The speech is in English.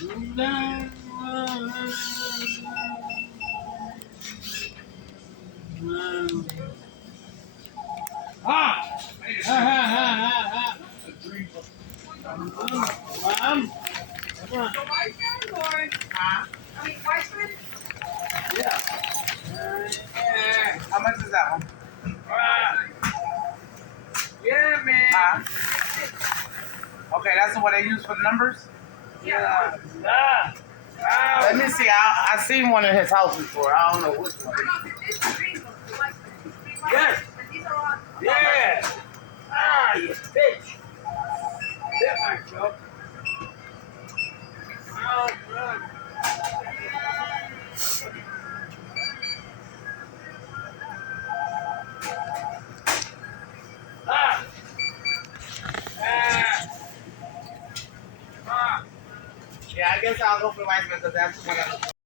Mom? Come on. Huh? Yeah. How much is that one? Yeah, man. Huh? Okay, that's what they use for the numbers? Yeah. Let me see. I seen one in his house before. I don't know which one. Yes. Yeah. Ah, you bitch. Hit myself. Oh, God. Ah. Ah. Ah. Yeah, I guess I'll go for Weissman because that's what I'm